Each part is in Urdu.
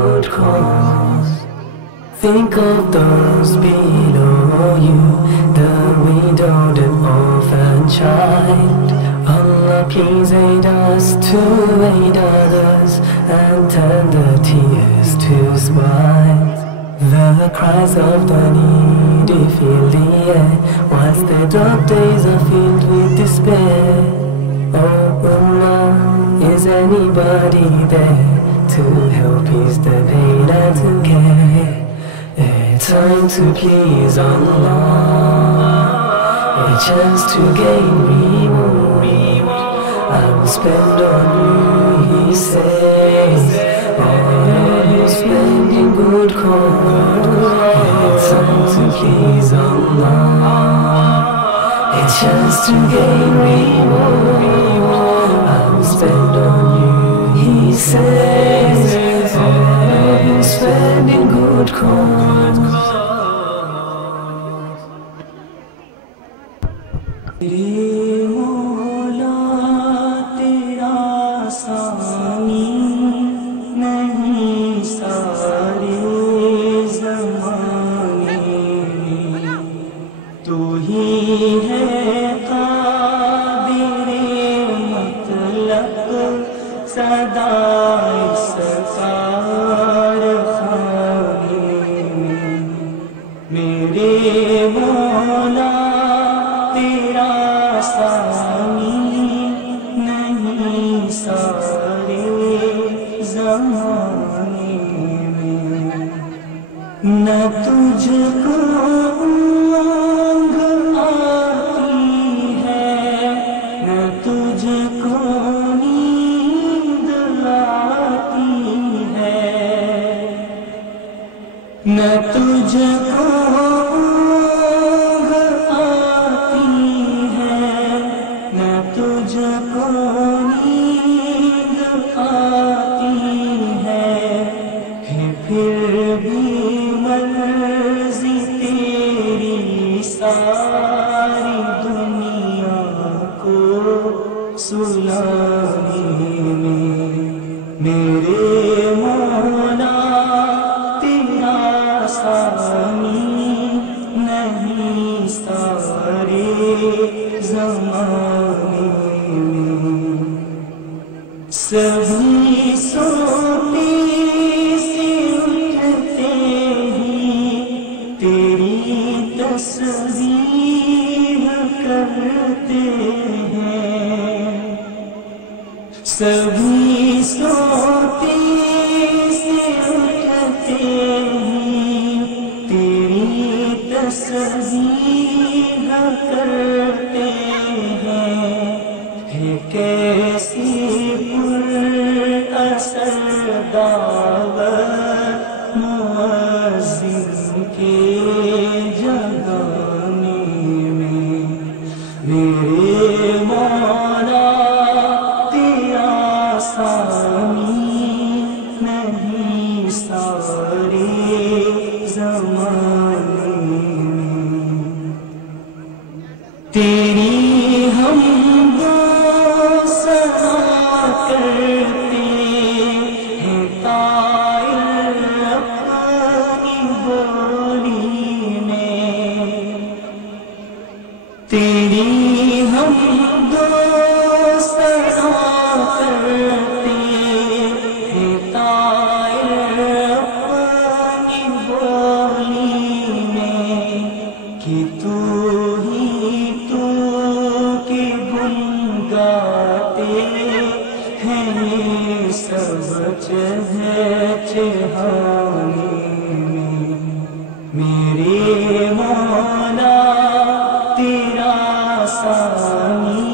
good cause. Think of those below you, the widowed and orphan child. Allah, please aid us to aid others and turn the tears to smiles. The cries of the needy fill the air, whilst their dark days are filled with despair. Oh Ummah, is anybody there to help ease the pain and to care? A time to please Allah, a chance to gain reward. I will spend on you, he says, all who spend in good cause. A time to please Allah, a chance to gain reward. I will spend on you, he says, all who spend in good cause. مولا تیرا ثانی نہیں سارے زمانے میں، تو ہی ہے قادر مطلق صدائے سرکار خانے میں، میرے مولا تیرا ثانی نہیں سارے زمانے میں، نہ تجھ کو اونگ آتی ہے، نہ تجھ کو نیند آتی ہے، نہ تجھ کو تجھ کو نیند آتی ہے، پھر بھی مرضی تیری ساری دنیا کو سلانے میں، میرے مولا تیرا ثانی نہیں سارے زمانے میں، سبھی سوتے سے اٹھتے ہی تیری تسبیح کرتے ہیں، سبھی سوتے سے اٹھتے ہی تیری تسبیح کرتے ہیں، کیسی پر اثر دعوت مؤذن کے جگانے میں، میرے مولا تیرا ثانی نہیں سارے زمانے میں، تیری ہم کرتے ہیں طائر اپنی بولی میں، تیری ہم سنا کرتے ہیں طائر اپنی بولی میں، کہ تو ہی تو کے گن گاتے ہیں سب چہچہانے میں، میرے مولا تیرا ثانی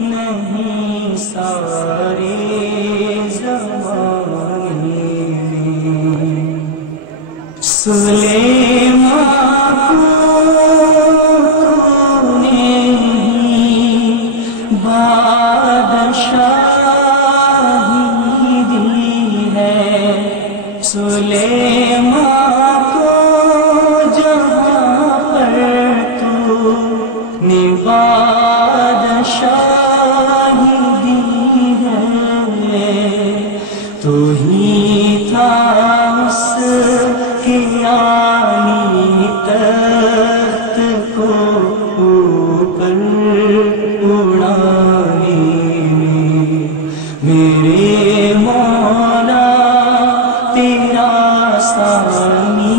نہیں سارے زمانے میں، سلیمان کو نے بادشاہ سلیمان کو جہاں پر تو نے بادشاہی دی ہے، تو ہی تھا اس کی عالی تخت کو اوپر اڑانے میں، میرے مولا تیرا ثانی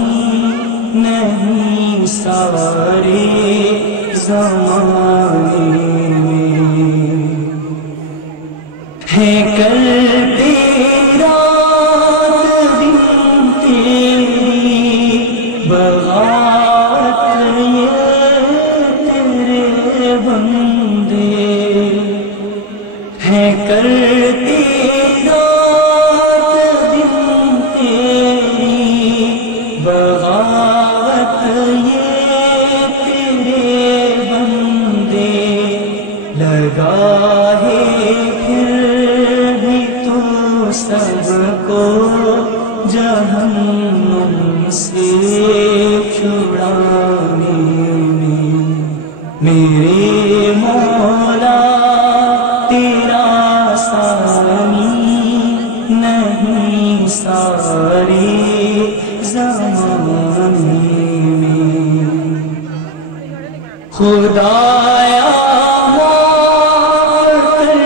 نہیں سارے زمانے میں، ہے کرتے رات دن تیری بغاوت یہ تیرے بندے، ہے کرتے رات دن تیری بغاوت یہ تیرے بندے، لگا ہے پھر بھی تو سب کو جہنم سے چھڑانے میں، میرے مولا تیرا ثانی نہیں سارے زمانے میں، خدایا معاف کر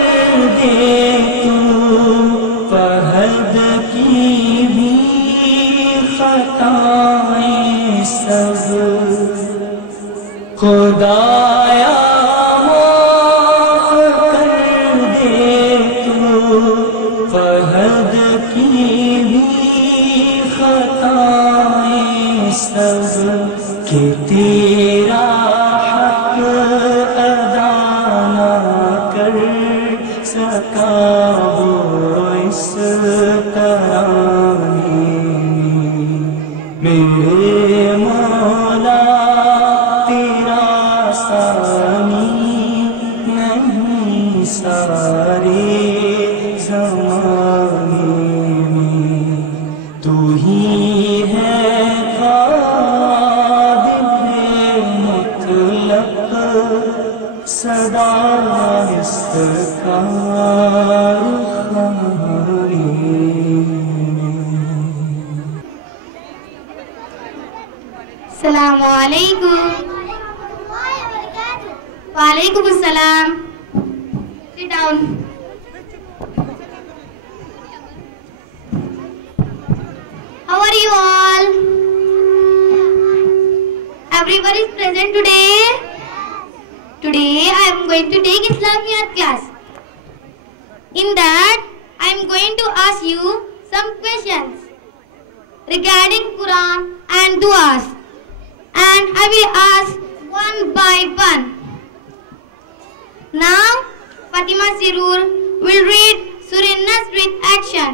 دے تو فہد کی بھی خطائیں سب، خدایا معاف کر دے تو فہد کی بھی خطائیں سب، کہ تیرا حق ادا نہ کر سکا وہ اس ترانے میں، میرے مولا تیرا ثانی نہیں سارے زمانے میں، تو ہی ہے صدا اس کا السلام علیکم. وعلیکم السلام. Sit down. How are you all? Everyone is present today? Today I am going to take Islamiyat class. In that I am going to ask you some questions regarding Quran and du'as, and I will ask one by one. Now Fatima Sirur will read Surah Nas with action.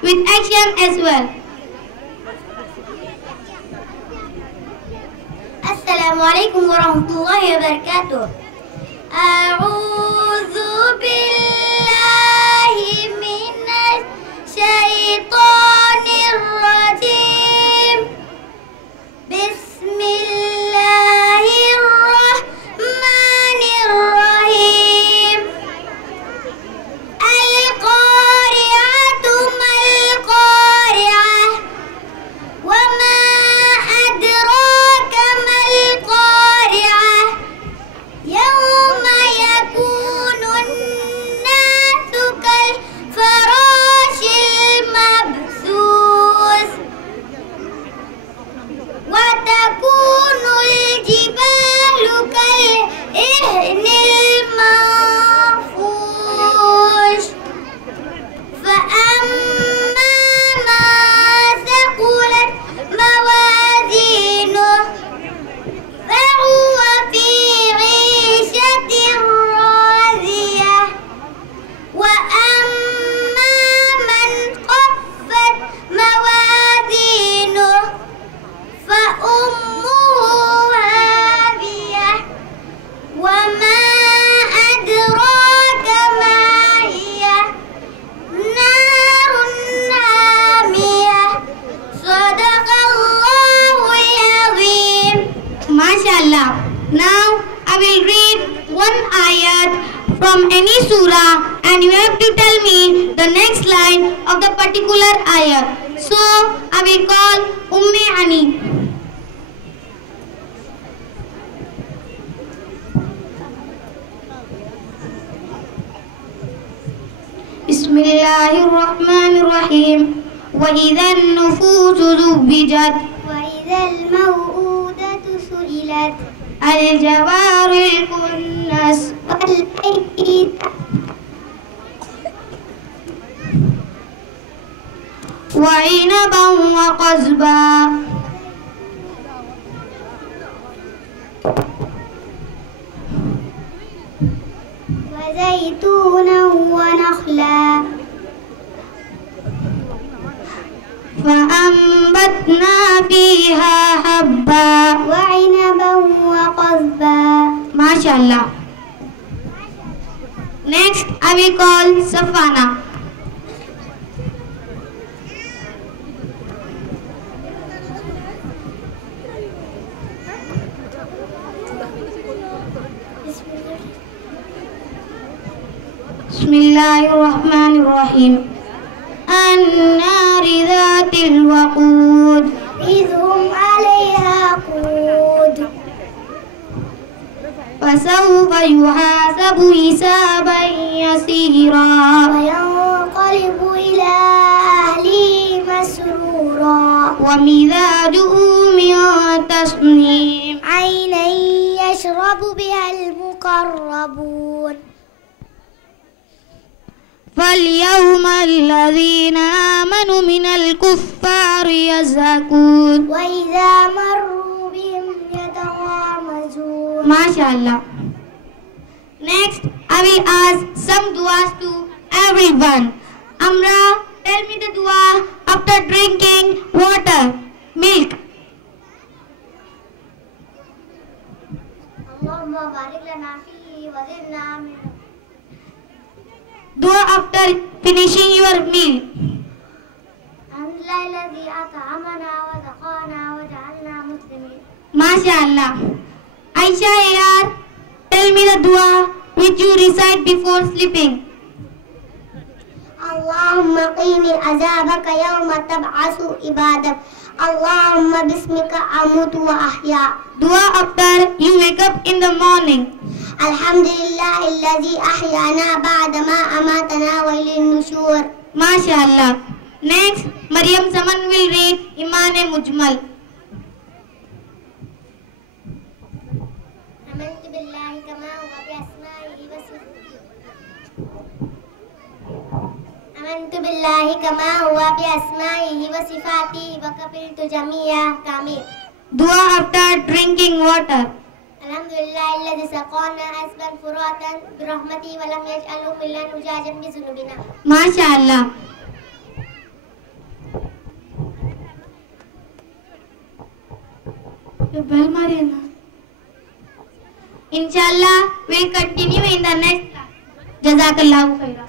With action as well. Assalamualaikum warahmatullahi wabarakatuh. A'udzu billahi minasy syaithanir rajim. Bismillahirrahmanirrahim. Al-Qari'atu mal-Qari'ah wa MashaAllah. Now I will read one ayat from any surah and you have to tell me the next line of the particular ayat. So I will call Ani. Bismillahirrahmanirrahim. وَإِذَا النُّفُوسُ زُوِّجَتْ وَإِذَا الْمَوْءُودَةُ سُئِلَتْ الْجَوَارِ الْكُنَّسِ وَالْأَيْدِي وَعِنَبًا وَقَضْبًا وَزَيْتُونًا وَنَخْلًا فَأَنبَتْنَا فِيهَا حَبًّا وَعِنَبًا وَقَضْبًا. MashaAllah. Next I will call Safana. Bismillahirrahmanirrahim. النار ذات الوقود إذ هم عليها قعود فسوف يحاسب حسابا يسيرا وينقلب إلى أهله مسرورا ومزاجه من تسنيم عينا يشرب بها المقربون فاليوم الذين آمنوا من الكفار يضحكون وإذا مروا بهم يتغامزون. MashaAllah. Next I will ask some duas to everyone. Amra, tell me the dua after drinking water, milk. اللهم بارك لنا فيه وزدنا من Dua after finishing your meal. الحمد لله الذي أطعمنا وسقانا وجعلنا مسلمين. MashaAllah. Aisha Ayar, tell me the dua which you recite before sleeping. اللهم قيني عذابك يوم تبعث عبادك. اللهم باسمك أموت وأحيا. Dua after you wake up in the morning. الحمد لله الذي أحيانا بعد ما أماتنا وإليه النشور. MashaAllah. Next, Maryam Zaman will read Iman-e Mujmal. آمنت بالله كما هو بأسمائه وصفاته. آمنت بالله كما هو بأسمائه وصفاته وقبلت جميع أحكامه. Dua after drinking water. الحمد لله الذي سقانا عذبا فراتا برحمته ولم يجعله ملا نجاجا بذنوبنا. MashaAllah. You bell Mariana. Inshallah, we'll continue in the next class. Jazakallahu khairan.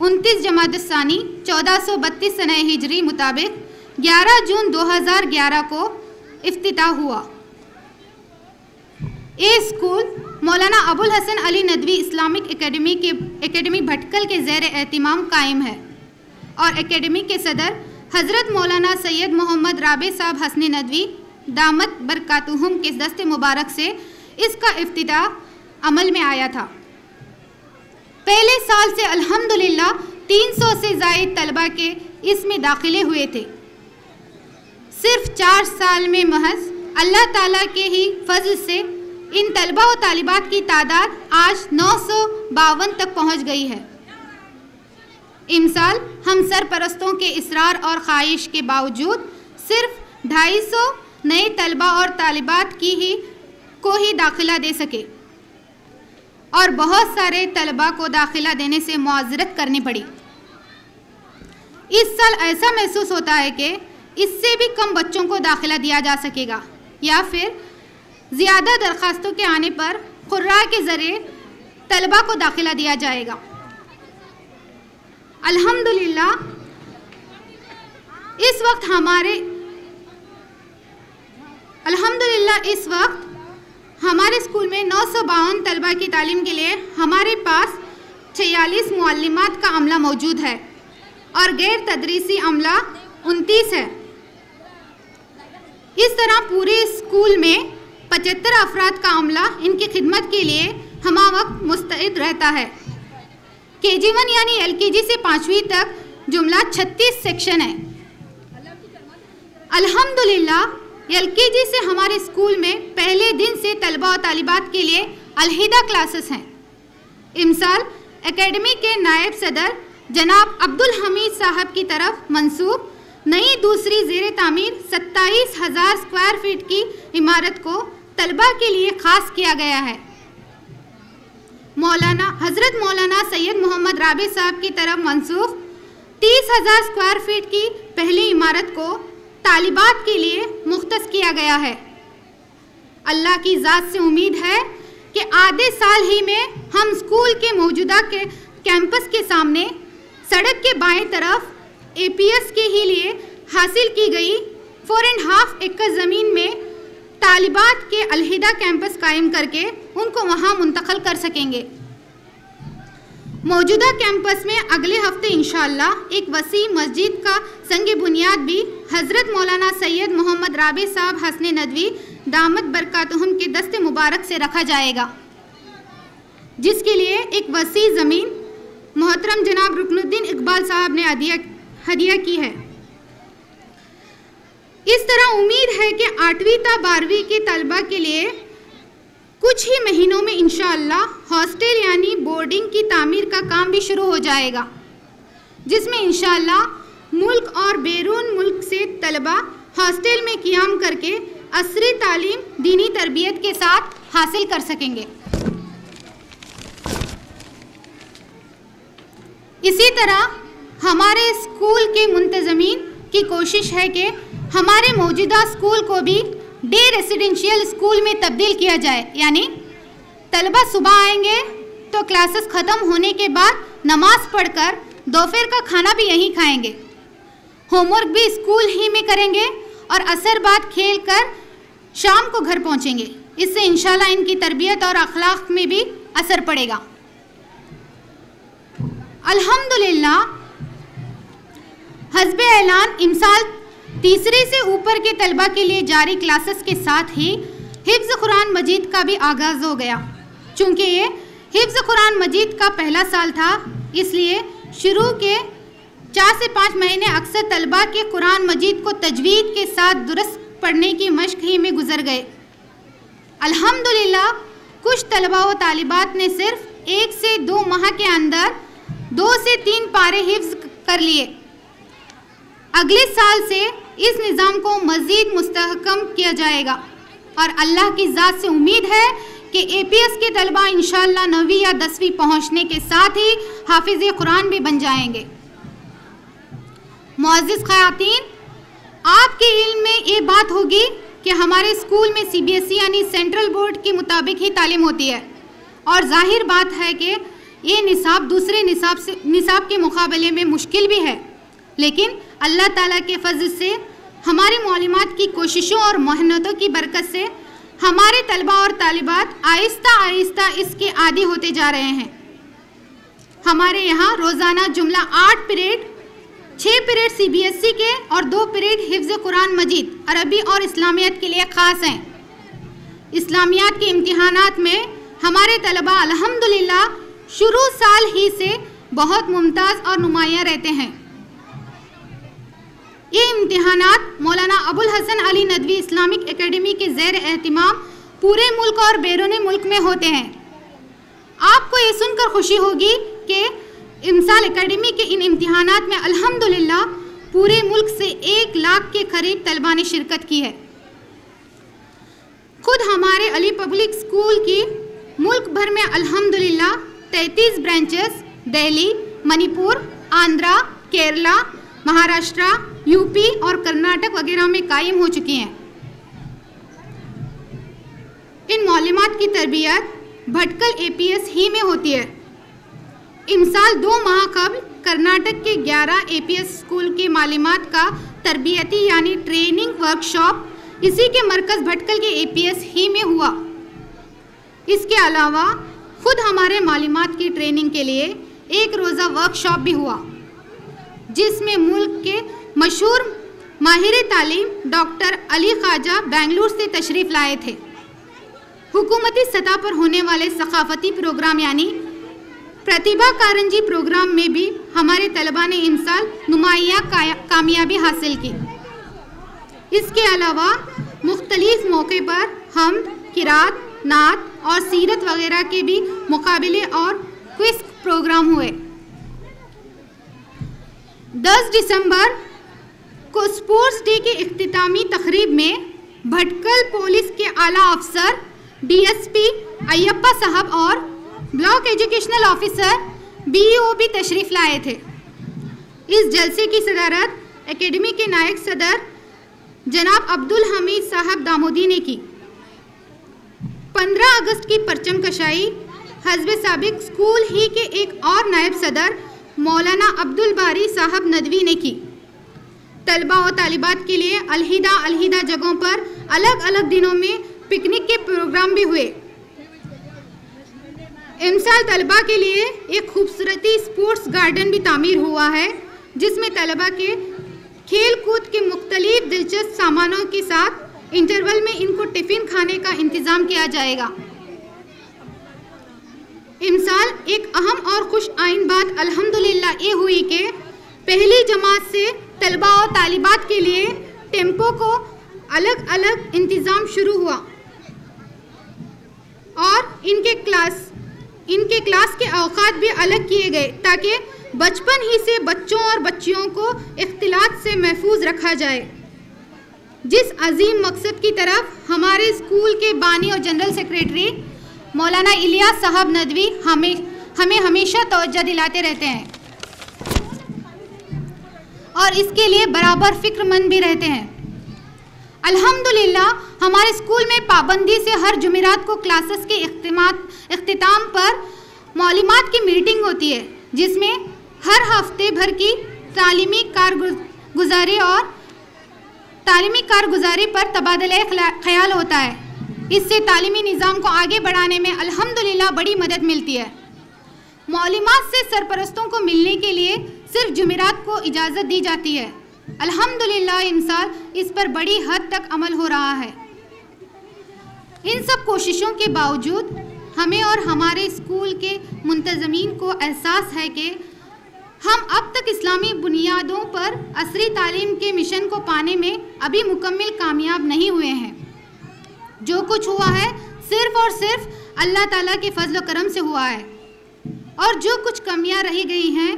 29 جمادی الثانی 1432 سنہ ہجری مطابق 11 جون 2011 کو افتتاح ہوا۔ یہ اسکول مولانا ابو الحسن علی ندوی اسلامک اکیڈمی بھٹکل کے زیر اہتمام قائم ہے، اور اکیڈمی کے صدر حضرت مولانا سید محمد رابع صاحب حسنی ندوی دامت برکاتہم کے دست مبارک سے اس کا افتتاح عمل میں آیا تھا۔ پہلے سال سے الحمدللہ 300 سے زائد طلبہ کے اس میں داخلے ہوئے تھے۔ صرف 4 سال میں محض اللہ تعالیٰ کے ہی فضل سے ان طلبہ و طالبات کی تعداد آج 952 تک پہنچ گئی ہے۔ امسال ہم سرپرستوں کے اصرار اور خواہش کے باوجود صرف 250 نئے طلبہ اور طالبات کو ہی داخلہ دے سکے، اور بہت سارے طلبہ کو داخلہ دینے سے معذرت کرنی پڑی۔ اس سال ایسا محسوس ہوتا ہے کہ اس سے بھی کم بچوں کو داخلہ دیا جا سکے گا، یا پھر زیادہ درخواستوں کے آنے پر قرعہ کے ذریعے طلبہ کو داخلہ دیا جائے گا۔ الحمدللہ اس وقت ہمارے اسکول میں 952 طلبہ کی تعلیم کے لیے ہمارے پاس 46 معلمات کا عملہ موجود ہے، اور غیر تدریسی عملہ 29 ہے۔ اس طرح پورے اسکول میں 75 افراد کا عملہ ان کی خدمت کے لیے ہمہ وقت مستعد رہتا ہے۔ KG1 یعنی LKG سے 5ویں تک جملہ 36 سیکشن ہے۔ الحمدللہ LKG سے ہمارے اسکول میں پہلے دن سے طلبہ و طالبات کے لیے علیحدہ کلاسز ہیں۔ امسال اکیڈمی کے نائب صدر جناب عبدالحمید صاحب کی طرف منسوب نئی دوسری زیر تعمیر 27,000 اسکوائر فٹ کی عمارت کو طلبہ کے لیے خاص کیا گیا ہے۔ حضرت مولانا سید محمد رابع صاحب کی طرف منسوخ 30,000 اسکوائر فٹ کی پہلی عمارت کو طالبات کے لیے مختص کیا گیا ہے۔ اللہ کی ذات سے امید ہے کہ آدھے سال ہی میں ہم اسکول کے موجودہ کیمپس کے سامنے سڑک کے بائیں طرف APS کے ہی لیے حاصل کی گئی 4.5 ایکڑ زمین میں طالبات کے علیحدہ کیمپس قائم کر کے ان کو وہاں منتقل کر سکیں گے۔ موجودہ کیمپس میں اگلے ہفتے انشاءاللہ ایک وسیع مسجد کا سنگ بنیاد بھی حضرت مولانا سید محمد رابع صاحب حسنی ندوی دامت برکاتہم کے دست مبارک سے رکھا جائے گا، جس کے لیے ایک وسیع زمین محترم جناب رکن الدین اقبال صاحب نے ہدیہ کی ہے۔ اس طرح امید ہے کہ 8ویں تا 12ویں کے طلبہ کے لیے کچھ ہی مہینوں میں انشاءاللہ ہاسٹل یعنی بورڈنگ کی تعمیر کا کام بھی شروع ہو جائے گا، جس میں انشاءاللہ ملک اور بیرون ملک سے طلبہ ہاسٹل میں قیام کر کے عصری تعلیم دینی تربیت کے ساتھ حاصل کر سکیں گے۔ اسی طرح ہمارے اسکول کے منتظمین کی کوشش ہے کہ ہمارے موجودہ اسکول کو بھی ڈے ریزیڈنشیل اسکول میں تبدیل کیا جائے، یعنی طلبہ صبح آئیں گے تو کلاسز ختم ہونے کے بعد نماز پڑھ کر دوپہر کا کھانا بھی یہیں کھائیں گے، ہوم ورک بھی اسکول ہی میں کریں گے، اور عصر بعد کھیل کر شام کو گھر پہنچیں گے۔ اس سے انشاءاللہ ان کی تربیت اور اخلاق میں بھی اثر پڑے گا۔ الحمدللہ حسب اعلان امسال تیسرے سے اوپر کے طلبہ کے لیے جاری کلاسز کے ساتھ ہی حفظ قرآن مجید کا بھی آغاز ہو گیا۔ چونکہ یہ حفظ قرآن مجید کا پہلا سال تھا، اس لیے شروع کے 4 سے 5 مہینے اکثر طلبہ کے قرآن مجید کو تجوید کے ساتھ درست پڑھنے کی مشق ہی میں گزر گئے۔ الحمدللہ کچھ طلبہ و طالبات نے صرف 1 سے 2 ماہ کے اندر 2 سے 3 پارے حفظ کر لیے۔ اگلے سال سے اس نظام کو مزید مستحکم کیا جائے گا، اور اللہ کی ذات سے امید ہے کہ APS کے طلبہ انشاءاللہ 9ویں یا 10ویں پہنچنے کے ساتھ ہی حافظ قرآن بھی بن جائیں گے۔ معزز خواتین، آپ کے علم میں یہ بات ہوگی کہ ہمارے اسکول میں CBSE یعنی سینٹرل بورڈ کے مطابق ہی تعلیم ہوتی ہے، اور ظاہر بات ہے کہ یہ نصاب دوسرے نصاب کے مقابلے میں مشکل بھی ہے، لیکن اللہ تعالیٰ کے فضل سے ہماری معلمات کی کوششوں اور محنتوں کی برکت سے ہمارے طلباء اور طالبات آہستہ آہستہ اس کے عادی ہوتے جا رہے ہیں۔ ہمارے یہاں روزانہ جملہ 8 پیریڈ، 6 پیریڈ CBSE کے اور 2 پیریڈ حفظ قرآن مجید عربی اور اسلامیات کے لیے خاص ہیں۔ اسلامیات کے امتحانات میں ہمارے طلباء الحمدللہ شروع سال ہی سے بہت ممتاز اور نمایاں رہتے ہیں۔ یہ امتحانات مولانا ابوالحسن علی ندوی اسلامک اکیڈمی کے زیر اہتمام پورے ملک اور بیرون ملک میں ہوتے ہیں۔ آپ کو یہ سن کر خوشی ہوگی کہ امسال اکیڈمی کے ان امتحانات میں الحمدللہ پورے ملک سے 1 لاکھ کے قریب طلباء نے شرکت کی ہے۔ خود ہمارے علی پبلک اسکول کی ملک بھر میں الحمدللہ 33 برانچز دہلی، منی پور، آندھرا، کیرلا، مہاراشٹرا، UP اور کرناٹک وغیرہ میں قائم ہو چکی ہیں۔ ان معلومات کی تربیت بھٹکل APS ہی میں ہوتی ہے۔ امسال 2 ماہ قبل کرناٹک کے 11 APS اسکول کی معلومات کا تربیتی یعنی ٹریننگ ورکشاپ اسی کے مرکز بھٹکل کے APS ہی میں ہوا۔ اس کے علاوہ خود ہمارے معلومات کی ٹریننگ کے لیے 1 روزہ ورکشاپ بھی ہوا، جس میں ملک کے مشہور ماہر تعلیم ڈاکٹر علی خواجہ بنگلور سے تشریف لائے تھے۔ حکومتی سطح پر ہونے والے ثقافتی پروگرام یعنی پرتیبھا کارنجی پروگرام میں بھی ہمارے طلباء نے ان سال نمایاں کامیابی حاصل کی۔ اس کے علاوہ مختلف موقع پر حمد، قرات، نعت اور سیرت وغیرہ کے بھی مقابلے اور کوئز پروگرام ہوئے۔ 10 دسمبر کو اسپورٹس ڈے کی اختتامی تقریب میں بھٹکل پولیس کے اعلیٰ افسر DSP ایپا صاحب اور بلاک ایجوکیشنل آفیسر BEO بھی تشریف لائے تھے۔ اس جلسے کی صدارت اکیڈمی کے نائب صدر جناب عبدالحمید صاحب دامودی نے کی۔ 15 اگست کی پرچم کشائی حزب سابق اسکول ہی کے ایک اور نائب صدر مولانا عبدالباری صاحب ندوی نے کی۔ طلباء و طالبات کے لیے علیحدہ جگہوں پر الگ الگ دنوں میں پکنک کے پروگرام بھی ہوئے۔ امسال طلباء کے لیے ایک خوبصورتی اسپورٹس گارڈن بھی تعمیر ہوا ہے، جس میں طلباء کے کھیل کود کے مختلف دلچسپ سامانوں کے ساتھ انٹرول میں ان کو ٹفن کھانے کا انتظام کیا جائے گا۔ امسال ایک اہم اور خوش آئند بات الحمدللہ یہ ہوئی کہ پہلی جماعت سے طلباء و طالبات کے لیے ٹیمپو کو الگ الگ انتظام شروع ہوا اور ان کے کلاس کے اوقات بھی الگ کیے گئے تاکہ بچپن ہی سے بچوں اور بچیوں کو اختلاط سے محفوظ رکھا جائے۔ جس عظیم مقصد کی طرف ہمارے اسکول کے بانی اور جنرل سیکریٹری مولانا الیاس صاحب ندوی ہمیں ہمیشہ توجہ دلاتے رہتے ہیں اور اس کے لیے برابر فکر مند بھی رہتے ہیں۔ الحمدللہ ہمارے اسکول میں پابندی سے ہر جمعرات کو کلاسز کے اختتام پر معلومات کی میٹنگ ہوتی ہے، جس میں ہر ہفتے بھر کی تعلیمی کارگزاری پر تبادلہ خیال ہوتا ہے۔ اس سے تعلیمی نظام کو آگے بڑھانے میں الحمدللہ بڑی مدد ملتی ہے۔ معلومات سے سرپرستوں کو ملنے کے لیے صرف جمعرات کو اجازت دی جاتی ہے۔ الحمدللہ امسال اس پر بڑی حد تک عمل ہو رہا ہے۔ ان سب کوششوں کے باوجود ہمیں اور ہمارے اسکول کے منتظمین کو احساس ہے کہ ہم اب تک اسلامی بنیادوں پر عصری تعلیم کے مشن کو پانے میں ابھی مکمل کامیاب نہیں ہوئے ہیں۔ جو کچھ ہوا ہے صرف اور صرف اللہ تعالیٰ کے فضل و کرم سے ہوا ہے، اور جو کچھ کمیاں رہ گئی ہیں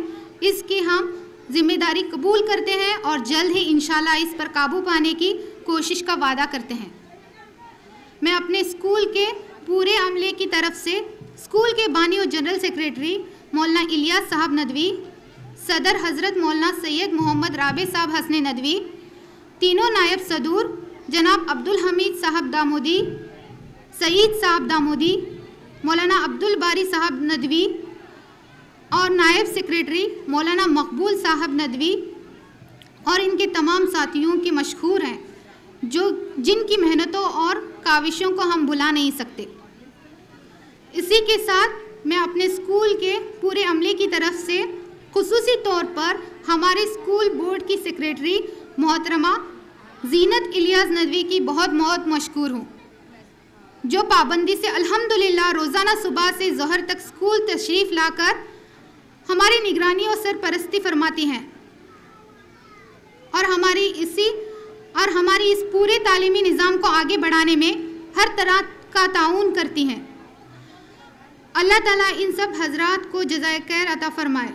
اس کی ہم ذمہ داری قبول کرتے ہیں اور جلد ہی انشاءاللہ اس پر قابو پانے کی کوشش کا وعدہ کرتے ہیں۔ میں اپنے اسکول کے پورے عملے کی طرف سے اسکول کے بانی اور جنرل سیکریٹری مولانا الیاس صاحب ندوی، صدر حضرت مولانا سید محمد رابع صاحب حسن ندوی، تینوں نائب صدور جناب عبدالحمید صاحب دامودی، سعید صاحب دامودی، مولانا عبدالباری صاحب ندوی، اور نائب سیکریٹری مولانا مقبول صاحب ندوی اور ان کے تمام ساتھیوں کے مشکور ہیں جن کی محنتوں اور کاوشوں کو ہم بھلا نہیں سکتے۔ اسی کے ساتھ میں اپنے اسکول کے پورے عملے کی طرف سے خصوصی طور پر ہمارے اسکول بورڈ کی سیکریٹری محترمہ زینت الیاس ندوی کی بہت بہت مشکور ہوں، جو پابندی سے الحمدللہ روزانہ صبح سے ظہر تک اسکول تشریف لا کر ہماری نگرانی اور سرپرستی فرماتی ہیں اور ہماری اس پورے تعلیمی نظام کو آگے بڑھانے میں ہر طرح کا تعاون کرتی ہیں۔ اللہ تعالیٰ ان سب حضرات کو جزائے خیر عطا فرمائے۔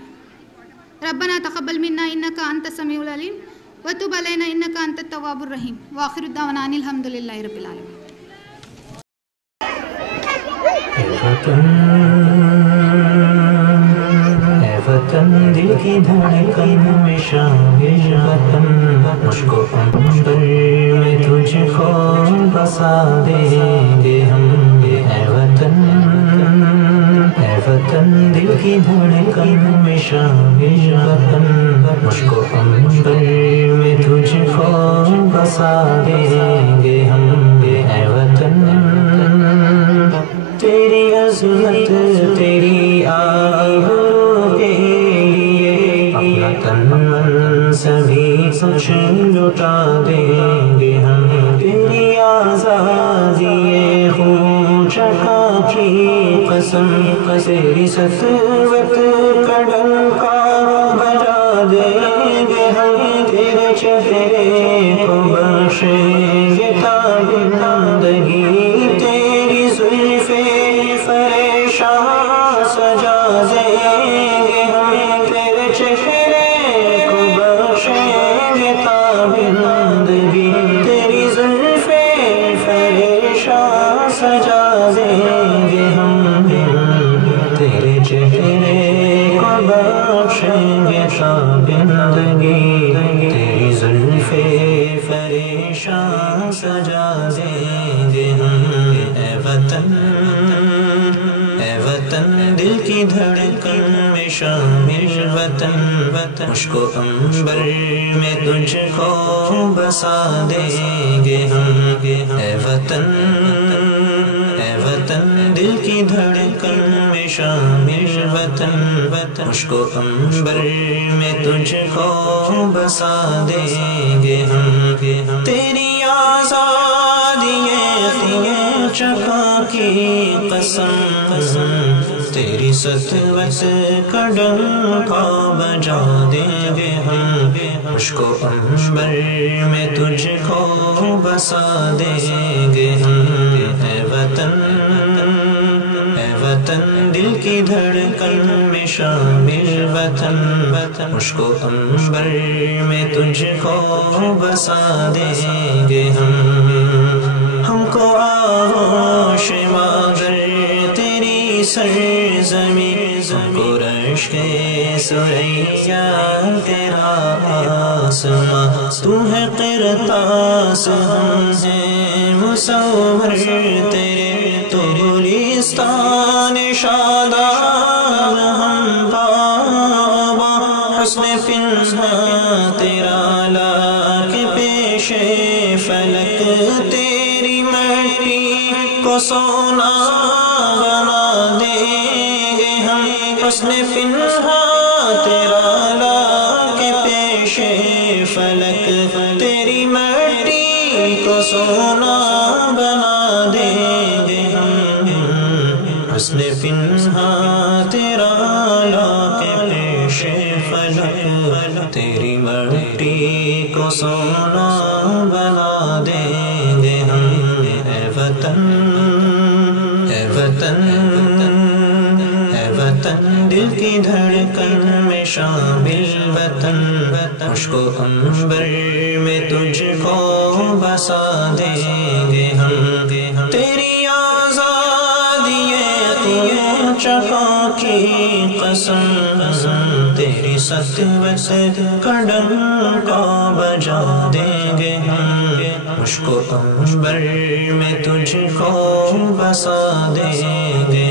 ربنا تقبل منا انک انت السمیع العلیم وتب علینا انک انت التواب الرحیم وآخر دعوانا ان الحمدللہ رب العالمین۔ اے وطن دل کی دھڑکن میں شامل وطن، مجھ کو عنبر میں تجھ کو بسا دیں گے ہم۔ اے وطن دل کی دھڑکن میں شامل وطن، مجھ کو عنبر میں تجھ کو بسا دیں گے ہم۔ اے وطن تیری عظمت تیری آبرو کے لیے اپنا تن من سبھی کچھ لٹا دیں گے ہم۔ تیری آزادی خون چکا کی قسم، تیری سطوت کا ڈنکا بجا دیں گے ہم۔ تیرے چہرے کو بخشیں گے تابندگی، تیری زلف پریشان سجا دیں گے ہم۔ تیرے چہرے کو بخشیں گے تابندگی، تیری زلف پریشان سجا دیں گے ہم۔ تیرے چہرے کو بخشیں گے تابندگی، تیری زلف پریشان سجا دیں گے ہم۔ اے وطن دل کی دھڑکن میں شامل وطن، مجھ کو عنبر میں تجھ کو بسا دیں گے ہم۔ اے وطن دل کی دھڑکن میں شامل وطن، مجھ کو عنبر میں تجھ کو بسا دیں گے ہم۔ تیری آزادی خون چکا کی قسم، تیری سطوت کا ڈنکا بجا دیں گے ہم۔ مجھ کو عنبر میں تجھ کو بسا دیں گے ہم۔ اے وطن دل کی دھڑکن میں شامل وطن، مجھ کو عنبر میں تجھ کو بسا دیں گے ہم کو آغوش مادر تیری سرزمین، کو رشک ثریا تیرا آسماں، تو ہے قرطاس ہم ہیں مصور تیرے، تو گلستان شاداب ہم بابا، حسن پنہاں تیرا لا کے پیش فلک، تیری مٹی کو سونا بنا دیں گے ہم۔ حسن پنہاں تیرا لا کے پیش فلک، تیری مٹی کو سونا بنا دیں گے ہم۔ حسن پنہاں تیرا لا کے پیش فلک، تیری مٹی کو سونا بنا دیں گے ہم۔ اے وطن دل کی دھڑکن میں شامل وطن، مجھ کو عنبر میں تجھ کو بسا دیں گے ہم۔ تیری آزادی خون چکا کی قسم، تیری سطوت کا ڈنکا بجا دیں گے ہم۔ مجھ کو عنبر میں تجھ کو بسا دیں گے